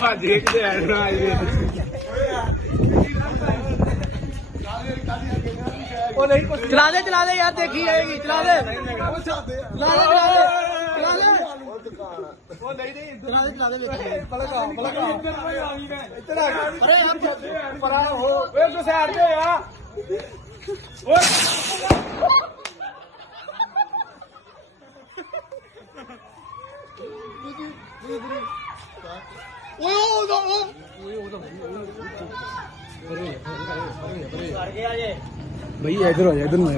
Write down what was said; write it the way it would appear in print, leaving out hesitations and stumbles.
ਭੱਜ ਕੇ ਕਿਤੇ ਐਡ ਨਾ ਆਈ ਉਹ ਨਹੀਂ ਕੁਛ ਚਲਾ ਦੇ ਯਾਰ ਦੇਖੀ ਜਾਏਗੀ ਚਲਾ ਦੇ ਉਹ ਨਹੀਂ ਨਹੀਂ ਚਲਾ ਦੇ ਬਲਗਾ ਇੱਧਰ ਆ ਅਰੇ ਯਾਰ ਪਰਾਂ ਹੋ ਓਏ ਤੂੰ ਸਾਈਡ ਤੇ ਆ ਓਏ ਭਈ ਇਧਰ ਆ ਜਾ ਇਧਰ ਨੂੰ